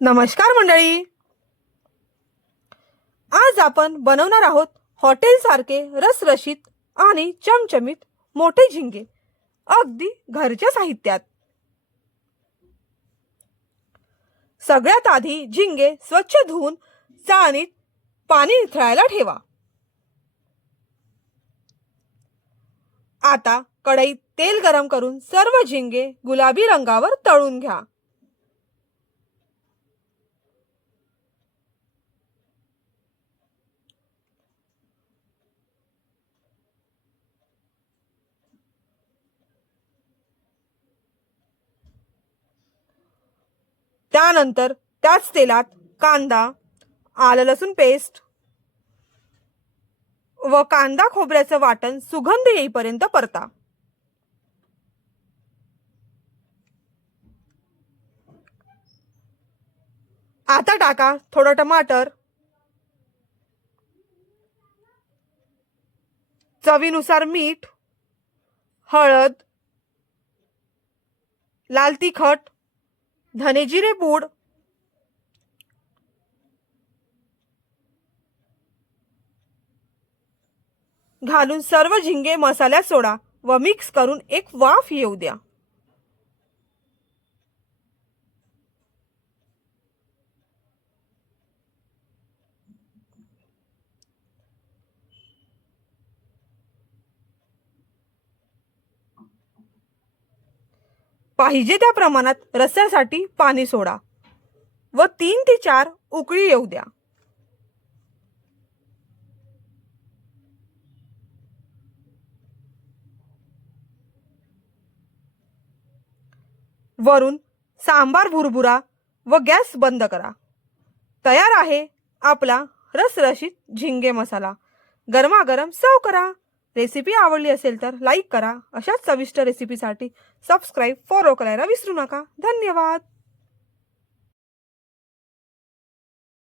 नमस्कार मंडळी, आज आपण बनवणार आहोत हॉटेल सारखे रसरशीत आणि चमचमीत मोठे झिंगे अगदी घरच्या साहित्यात। सगळ्यात आधी झिंगे स्वच्छ धुवून चाळणीत पाणी निथळायला ठेवा। आता कढईत तेल गरम करून सर्व झिंगे गुलाबी रंगावर तळून घ्या। त्यानंतर त्याच तेलात कांदा, आलं लसूण पेस्ट व कांदा खोबऱ्याचं वाटण सुगंध येईपर्यंत परता। आता टाका थोडं टमाटर, चवीनुसार मीठ, हळद, लाल तिखट, धने जिरे पूड, घालून सर्व झिंगे मसाल्यात सोडा व मिक्स करून एक वाफ येऊ द्या। पाहिजे त्या प्रमाणात रस्स्यासाठी पाणी सोडा व 3 ते 4 उकळी येऊ द्या। वरून सांबार भुरभुरा व गॅस बंद करा। तयार आहे आपला रसरशीत झिंगे मसाला। गरमागरम सर्व करा। रेसिपी आवडली असेल तर लाईक करा। अशाच चविष्ट रेसिपीसाठी सबस्क्राइब फॉलो करायला विसरू नका। धन्यवाद।